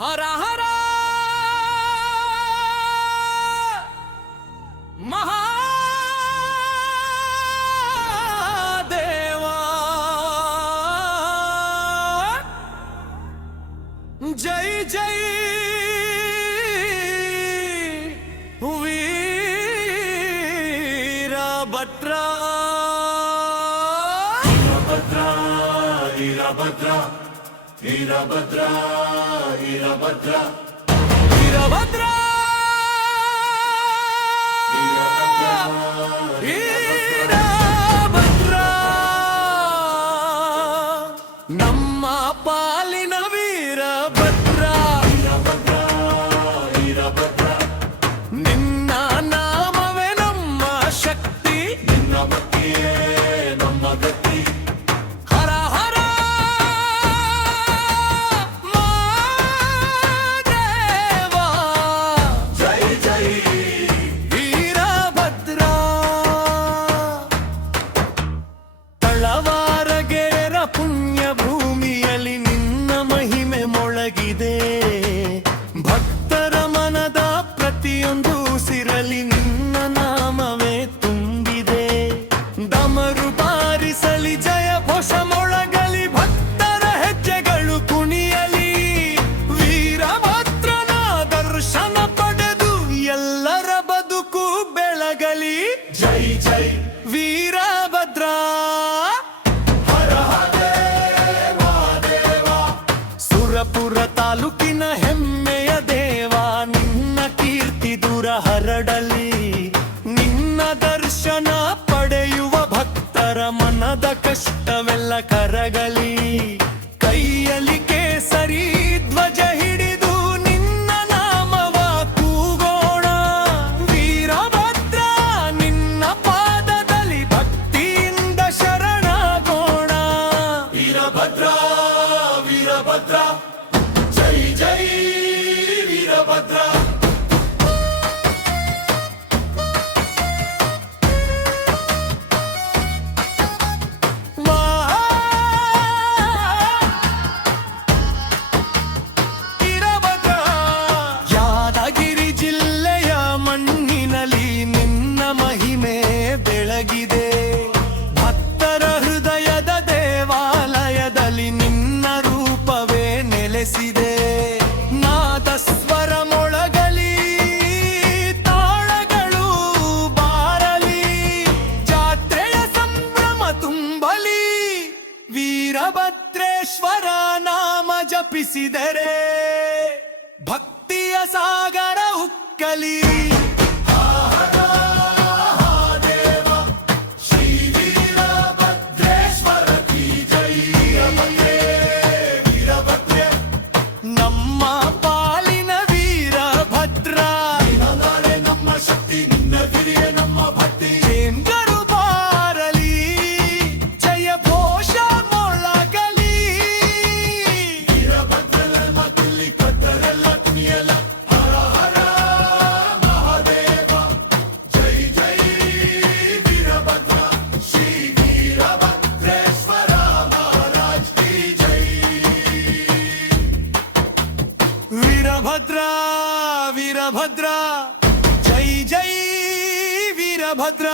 ಹರ ಹರ ಮಹಾದೇವ ಜೈ ಜೈ ವೀರಭದ್ರ ವೀರಭದ್ರ ವೀರಭದ್ರ ವೀರಭದ್ರ ವೀರಭದ್ರ ವೀರಭದ್ರ ನಮ್ಮ ಪಾಲಿನ ವೀರಭದ್ರ ವೀರಭದ್ರ ವೀರಭದ್ರ ನಿನ್ನ ನಾಮವೇ ನಮ್ಮ ಶಕ್ತಿ, ನಿನ್ನ ಭಕ್ತಿಯೇ ನಮ್ಮ ಗತಿ. ಹರ ಹರ ಮಹಾದೇವ ಜೈ ಜೈ ವೀರಭದ್ರ ತಳವಾರಗೆರೆರ ಪುಣ್ಯ ಭೂಮಿಯಲ್ಲಿ ನಿನ್ನ ಮಹಿಮೆ ಮೊಳಗಿದೆ. ಭಕ್ತರ ಮನದ ಪ್ರತಿಯೊಂದು ಉಸಿರಲಿ ನಿನ್ನ ನಾಮವೇ ತುಂಬಿದೆ. ಡಮರು ಬಾರಿಸಲಿ ಜಯ ಘೋಷ ಮೊಳಗಲಿ, ಭಕ್ತರ ಹೆಜ್ಜೆಗಳು ಕುಣಿಯಲಿ. ವೀರಭದ್ರನ ದರ್ಶನ ಪಡೆದು ಎಲ್ಲರ ಬದುಕು ಬೆಳಗಲಿ. ಜೈ ಜೈ ವೀರಭದ್ರ ಹರ ದೇವ ದೇವ ಸುರಪುರ ತಾಲೂಕಿನ ಹೆಮ್ಮೆಯ ದೇವ. ನಿನ್ನ ಕೀರ್ತಿ ದೂರ ಹರಡಲಿ. ನಿನ್ನ ದರ್ಶನ ಪಡೆಯುವ ಭಕ್ತರ ಮನದ ಕಷ್ಟವೆಲ್ಲ ಕರಗಲಿ. ಕೈಯಲ್ಲಿ ಕೇಸರಿ ಧ್ವಜ ಹಿಡಿದು ನಿನ್ನ ನಾಮವ ಕೂಗೋಣ. ವೀರಭದ್ರ ನಿನ್ನ ಪಾದದಲ್ಲಿ ಭಕ್ತಿಯಿಂದ ಶರಣಾಗೋಣ. ವೀರಭದ್ರ ವೀರಭದ್ರ ಜೈ ಜೈ ವೀರಭದ್ರ. ವೀರಭದ್ರ ಯಾದಗಿರಿ ಜಿಲ್ಲೆಯ ಮಣ್ಣಿನಲ್ಲಿ ನಿನ್ನ ಮಹಿಮೆ ಬೆಳಗಿದೆ. ಭಕ್ತರ ಹೃದಯದ ದೇವಾಲಯದಲ್ಲಿ ನಿನ್ನ ರೂಪವೇ ನೆಲೆಸಿದೆ. ನಾದಸ್ವರ ಮೊಳಗಲಿ, ತಾಳಗಳು ಬಾರಲಿ, ಜಾತ್ರೆಯ ಸಂಭ್ರಮ ತುಂಬಲಿ. ವೀರಭದ್ರೇಶ್ವರ ನಾಮ ಜಪಿಸಿದರೆ ಭಕ್ತಿಯ ಸಾಗರ ಉಕ್ಕಲಿ. ದೇವ ಶ್ರೀ ವೀರಭದ್ರೇಶ್ವರ ಕಿ ಜೈ. ವೀರಭದ್ರೆ ನಮ್ಮ ಪಾಲಿನ ವೀರಭದ್ರ ನಾಳೆ ನಮ್ಮ ಶಕ್ತಿ, ನಿನ್ನ ಗಿರಿಯೇ ನಮ್ಮ ಭಕ್ತಿ. ಎಂದರು ಬಾರಲಿ, ಜಯ ಘೋಷ ಮೊಳಗಲಿ. ವೀರಭದ್ರನ ಮಕ್ಕಳಿ ಕತ್ತರೆಲ್ಲ ಕುಣಿಯಲ. ಹರ ಹರ ಮಹಾದೇವ ಜೈ ಜೈ ವೀರಭದ್ರ ಶ್ರೀ ವೀರಭದ್ರೇಶ್ವರ ಮಹಾರಾಜ್ ಕಿ ಜೈ. ವೀರಭದ್ರ ವೀರಭದ್ರ ಜೈ ಜೈ ವೀರಭದ್ರ.